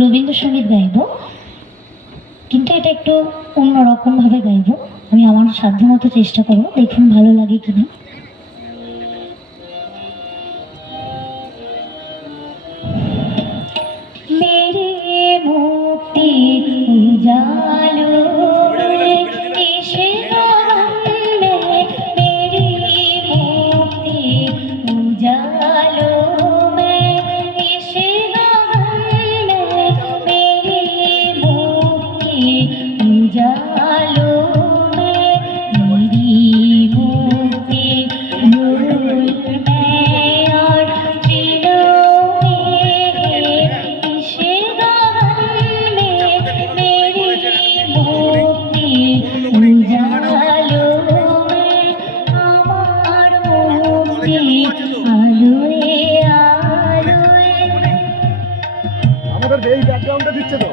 রবীন্দ্রসঙ্গীত গাইব, কিন্তু এটা একটু অন্যরকম ভাবে গাইব। আমি আমার সাধ্যমতো চেষ্টা করব, দেখুন ভালো লাগে কিনা। मेरे मुक्ति उजालो इस गगन में, मेरी मुक्ति उजालो में इस गगन में, मेरी मुक्ति उजालो में, मेरी मुक्ति नूर में और तीनों में है। इस गगन में मेरी मुक्ति उजालो में, আমার মুক্তি আলোয় আলোয়। আমাদের এই ব্যাকগ্রাউন্ডটা দিচ্ছে তো।